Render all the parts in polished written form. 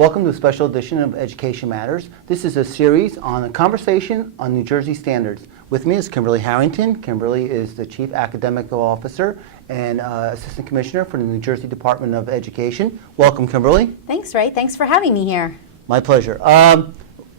Welcome to a special edition of Education Matters. This is a series on a conversation on New Jersey standards. With me is Kimberly Harrington. Kimberly is the Chief Academic Officer and Assistant Commissioner for the New Jersey Department of Education. Welcome, Kimberly. Thanks, Ray. Thanks for having me here. My pleasure.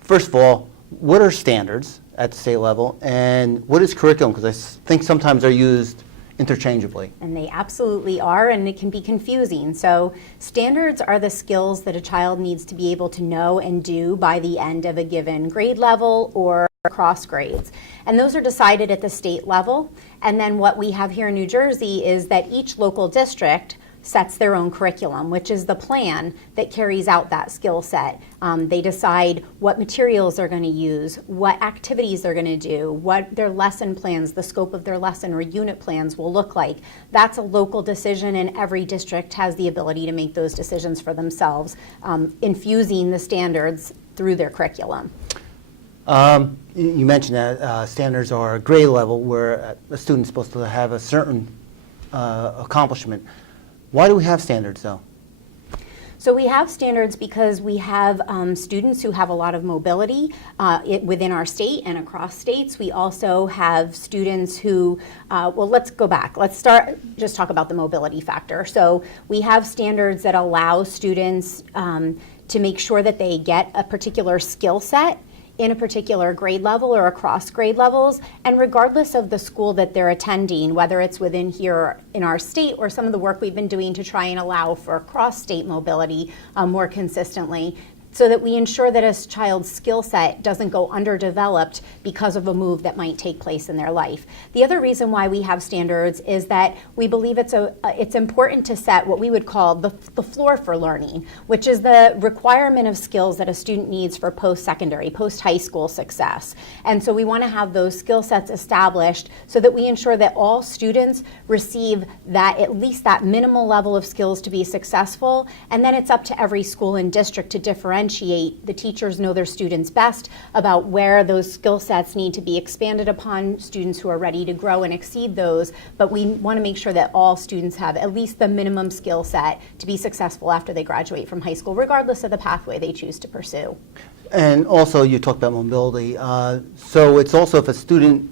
First of all, what are standards at the state level, and what is curriculum? Because I think sometimes they're used interchangeably. And they absolutely are, and it can be confusing. So standards are the skills that a child needs to be able to know and do by the end of a given grade level or across grades. And those are decided at the state level. And then what we have here in New Jersey is that each local district sets their own curriculum, which is the plan that carries out that skill set. They decide what materials they're going to use, what activities they're going to do, what their lesson plans, the scope of their lesson or unit plans will look like. That's a local decision, and every district has the ability to make those decisions for themselves, infusing the standards through their curriculum. You mentioned that standards are a grade level where a student's supposed to have a certain accomplishment. Why do we have standards, though? So we have standards because we have students who have a lot of mobility within our state and across states. We also have students who, well, let's go back. Let's just talk about the mobility factor. So we have standards that allow students to make sure that they get a particular skill set in a particular grade level or across grade levels, and regardless of the school that they're attending, whether it's within here in our state or some of the work we've been doing to try and allow for cross-state mobility more consistently, so that we ensure that a child's skill set doesn't go underdeveloped because of a move that might take place in their life. The other reason why we have standards is that we believe it's important to set what we would call the floor for learning, which is the requirement of skills that a student needs for post-secondary, post-high school success. And so we want to have those skill sets established so that we ensure that all students receive that, at least that minimal level of skills to be successful, and then it's up to every school and district to differentiate. The teachers know their students best about where those skill sets need to be expanded upon, students who are ready to grow and exceed those, but we want to make sure that all students have at least the minimum skill set to be successful after they graduate from high school, regardless of the pathway they choose to pursue. And also, you talked about mobility. So it's also if a student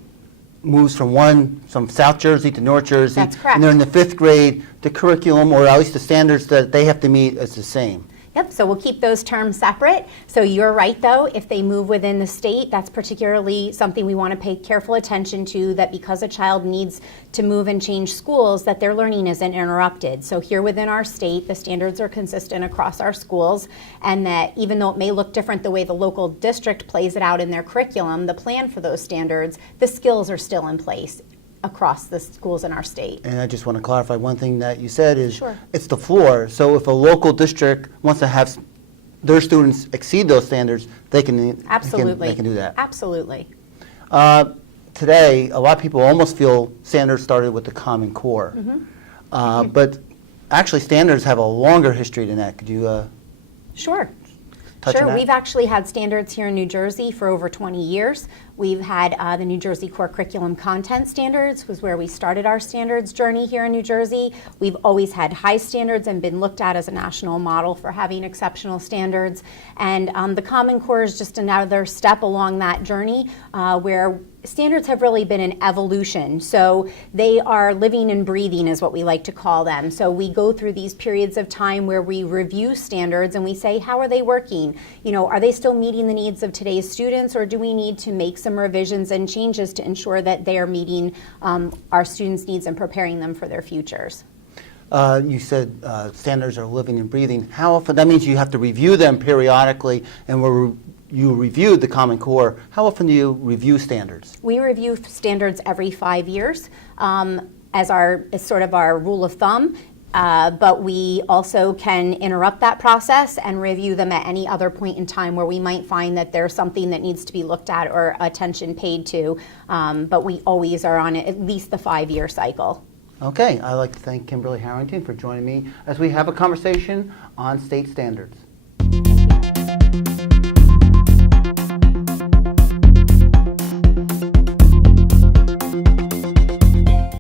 moves from South Jersey to North Jersey, that's correct, and they're in the 5th grade, the curriculum, or at least the standards that they have to meet, is the same. Yep, so we'll keep those terms separate. So you're right, though, if they move within the state, that's particularly something we want to pay careful attention to, that because a child needs to move and change schools, that their learning isn't interrupted. So here within our state, the standards are consistent across our schools, and that even though it may look different the way the local district plays it out in their curriculum, the plan for those standards, the skills are still in place across the schools in our state. And I just want to clarify one thing that you said is, sure, it's the floor. So if a local district wants to have their students exceed those standards, they can absolutely they can do that. Absolutely. Today, a lot of people almost feel standards started with the Common Core, but actually standards have a longer history than that. Could you Sure. touch on that? We've actually had standards here in New Jersey for over 20 years. We've had the New Jersey Core Curriculum Content Standards was where we started our standards journey here in New Jersey. We've always had high standards and been looked at as a national model for having exceptional standards. And the Common Core is just another step along that journey where standards have really been an evolution. So they are living and breathing is what we like to call them. So we go through these periods of time where we review standards and we say, how are they working? You know, are they still meeting the needs of today's students, or do we need to make some revisions and changes to ensure that they are meeting our students' needs and preparing them for their futures? You said standards are living and breathing. How often? That means you have to review them periodically, and you reviewed the Common Core. How often do you review standards? We review standards every 5 years as sort of our rule of thumb. But we also can interrupt that process and review them at any other point in time where we might find that there's something that needs to be looked at or attention paid to. But we always are on at least the 5-year cycle. Okay, I'd like to thank Kimberly Harrington for joining me as we have a conversation on state standards. Thank you.